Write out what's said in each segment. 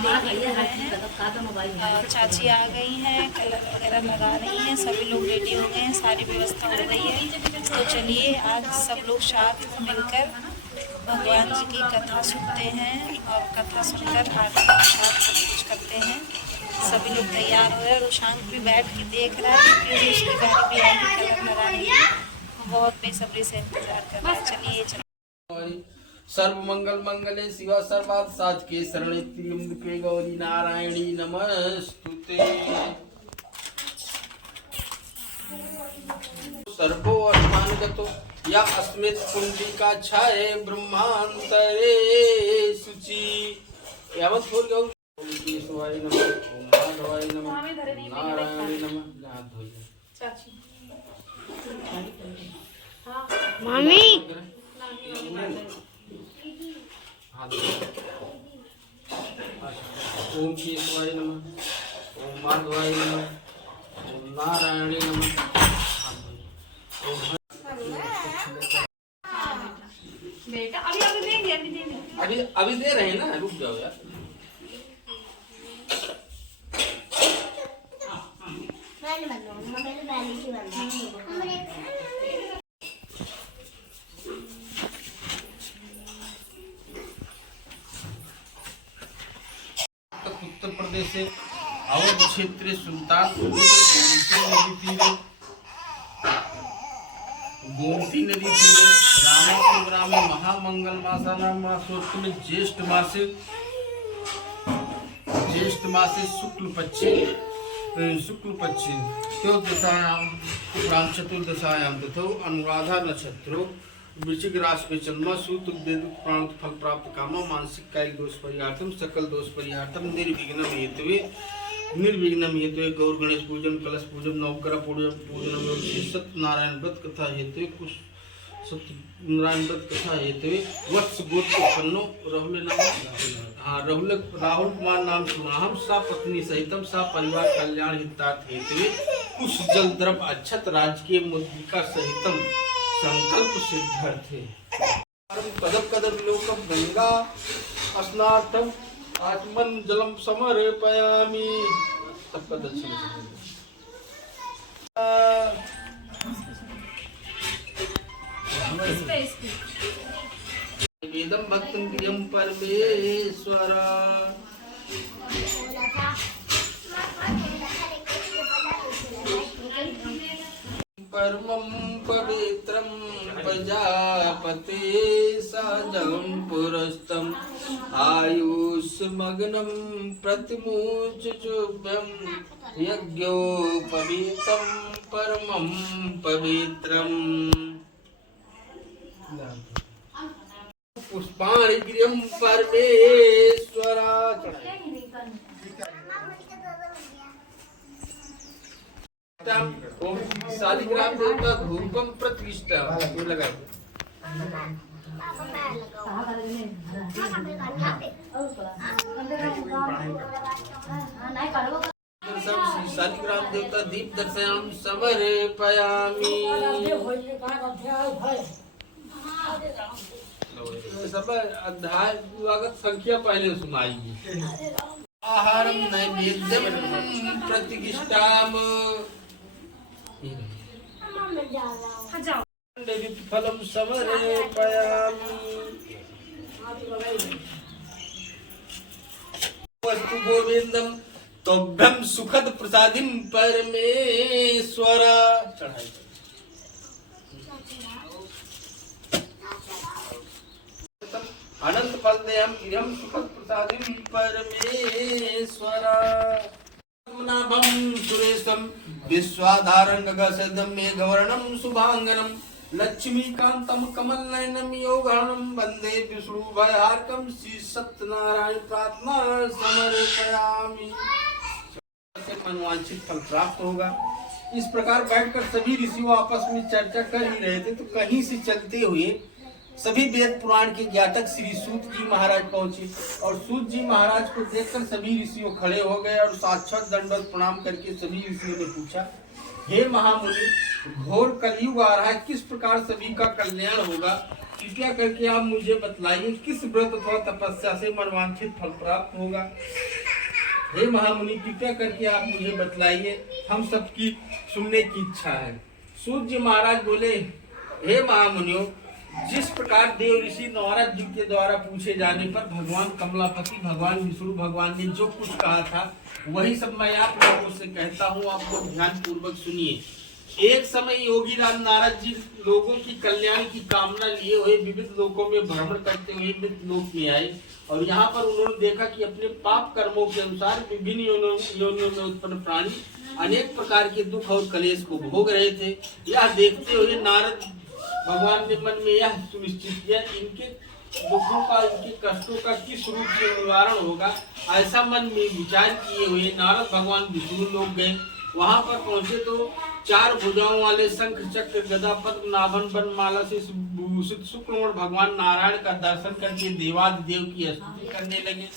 और चाची आ गई हैं, कलर वगैरह लगा रही हैं, सभी लोग रेडी हो गए हैं, सारी व्यवस्था हो गई है। तो चलिए आज सब लोग साथ मिलकर भगवान जी की कथा सुनते हैं और कथा सुनकर आरती के साथ सब कुछ करते हैं। सभी लोग तैयार हो रहे हैं। रुशांक भी बैठ के देख रहा है क्योंकि उसकी गाड़ी भी आएगी कलर लगाने की। बहुत बेसब्री से इंतजार कर रहा है। चलिए सर्व मंगल मंगले शिवा सर्वार्थ साधके शरणे त्र्यंबके गौरी नारायणी नमस्तुते। सर्वो अस्मानगतो या अस्मित् पुंडरीका छाये ब्रह्मांतरे शुचि। यावत् बोल गौ ओम केशवाय नमः, ओम माधवाय नमः, नारायणाय नमः। हाथ धोइए चाची। मामी ओम केशवाय नमः, ओम माधवाय नमः, ओम नारायणाय नमः। बेटा अभी देंगे, अभी दे रहे हैं ना, रुक जाओ यार। उत्तर प्रदेश से अवध क्षेत्र सुल्तानपुर गोमती नदी तीरे रामापुर ग्राम महामंगल मासानाम मासोत्तम ज्येष्ठ मासे शुक्ल पक्षे त्योदशायाम उपराम चतुर्दशायाम तथो अनुराधा नक्षत्रो वृश्चिक राशि में जन्म सूत वेद प्राण फल प्राप्त कामा मानसिक कायिक दोष परिहार्थम सकल दोष परिहार्थम निर्विघ्नम हेतु गौर गणेश पूजन कलश पूजन नवग्रह पूजन सत्यनारायण व्रत कथा हेतु सत्यनारायण व्रत कथा हेतु वत्स गोत्र उत्पन्नो राहुल कुमार नाम सुनाहम सा पत्नी सहितम सा परिवार कल्याण हितार्थ हेतु कुश जल द्रव अक्षत राजकीय मुद्रिका सहितम संकल्प सिद्धार्थे कदम कदम लोकम गंगा स्नार्थम आत्मन जलम समर्पयामि। सबका दर्शन वेदम भक्तम प्रियम परमेश्वर परमं पवित्रं प्रजापते सहजं पुरस्तं आयुष्मग्नं प्रतिमुच्युभ्यं यज्ञोपवीतं परमं पवित्रम् पुष्पाणि गिरिं परमेश्वरा। ओम शालिग्राम देवता धूपम प्रतिष्ठा लगाए। शालिग्राम देवता दीप दर्शयाम समर्पयामि। सब अध्याय लागत संख्या पहले सुनाएगी। आहारम नैवेद्यम प्रतिष्ठाम फलम समर्पयामि। वस्तु गोविंदम तोभ्यम सुखद प्रसादिम परमेश्वर। अनंत फल देयम इदम सुखद प्रसादिम परमेश्वर। नाभम सुरेशम विश्वाधारण गगसदम मेघवर्णम शुभांगनम लक्ष्मीकांतम कमलनयनम योगहरणम वंदे विष्णु भयहारकम श्री सत्यनारायण प्रार्थना समर्पयामि। मनवांछित फल प्राप्त होगा। इस प्रकार बैठकर सभी ऋषियों आपस में चर्चा कर ही रहे थे तो कहीं से चलते हुए सभी वेद पुराण के ज्ञातक श्री सूत जी महाराज पहुंचे और सूत जी महाराज को देखकर सभी ऋषियों खड़े हो गए और साक्षात दंडवत प्रणाम करके सभी ऋषियों ने पूछा, हे महामुनि, घोर कलयुग आ रहा है, किस प्रकार सभी का कल्याण होगा, कृपया करके आप मुझे बतलाइए किस व्रत अथवा तपस्या से मनवांछित फल प्राप्त होगा। हे महामुनि, कृपया करके आप मुझे बतलाइए, हम सबकी सुनने की इच्छा है। सूत जी महाराज बोले, हे महामुनियों, जिस प्रकार देव ऋषि नारद जी के द्वारा पूछे जाने पर भगवान कमलापति, भगवान विष्णु भगवान ने जो कुछ कहा था वही सब मैं आप लोगों से कहता हूँ। आप लोग ध्यान पूर्वक सुनिए। एक समय योगी राम नारद जी लोगों की कल्याण की कामना लिए हुए विविध लोकों में भ्रमण करते हुए मृत लोक में आए और यहाँ पर उन्होंने देखा कि अपने पाप कर्मों के अनुसार विभिन्न योनियों में उत्पन्न प्राणी अनेक प्रकार के दुख और कलेश को भोग रहे थे। यह देखते हुए नारद भगवान ने मन में यह सुनिश्चित किया, इनके दुखों का, इनके कष्टों का किस रूप से निवारण होगा। ऐसा मन में विचार किए हुए नारद भगवान विष्णु लोग गए। वहां पर पहुंचे तो चार भुजाओं वाले शंख चक्र गदा पद्म नाभन वनमाला से भूषित शुक्लवर्ण भगवान नारायण का दर्शन करके देवादिदेव की स्तुति करने लगे।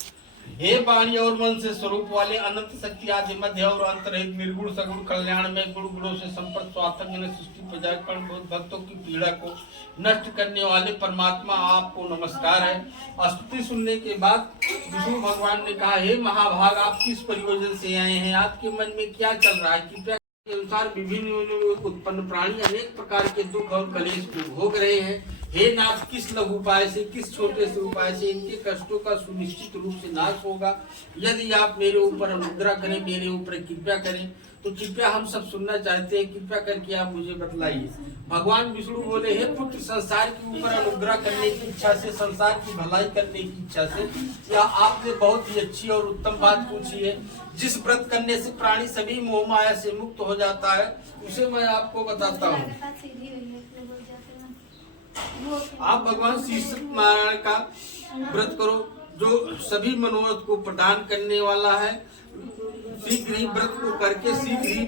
हे वाणी और मन से स्वरूप वाले, अनंत शक्ति आदि मध्य और अंत रहित, निर्गुण सगुण कल्याण में गुण गुणों से संपन्न, स्वार्थज्ञ सृष्टि प्रजाकरण बहुत भक्तों की पीड़ा को नष्ट करने वाले परमात्मा, आपको नमस्कार है। स्तुति सुनने के बाद विष्णु भगवान ने कहा, हे महाभाग, आप किस प्रयोजन से आए हैं? आपके मन में क्या चल रहा है? कृपया के अनुसार विभिन्न योनियों में उत्पन्न प्राणी अनेक प्रकार के दुख और कलेश को भोग रहे हैं। हे नाथ, किस लघु उपाय से, किस छोटे से उपाय से इनके कष्टों का सुनिश्चित रूप से नाश होगा? यदि आप मेरे ऊपर अनुग्रह करें, मेरे ऊपर कृपा करें, तो कृपया हम सब सुनना चाहते हैं, कृपया करके आप मुझे बतलाइए। भगवान विष्णु बोले, हे पुत्र, संसार के ऊपर अनुग्रह करने की इच्छा से, संसार की भलाई करने की इच्छा से या आपने बहुत ही अच्छी और उत्तम बात पूछी है। जिस व्रत करने से प्राणी सभी मोह माया से मुक्त हो जाता है, उसे मैं आपको बताता हूँ। आप भगवान श्री सत्यनारायण का व्रत करो, जो सभी मनोरथ को प्रदान करने वाला है। शीघ्र ही व्रत को करके शीघ्र ही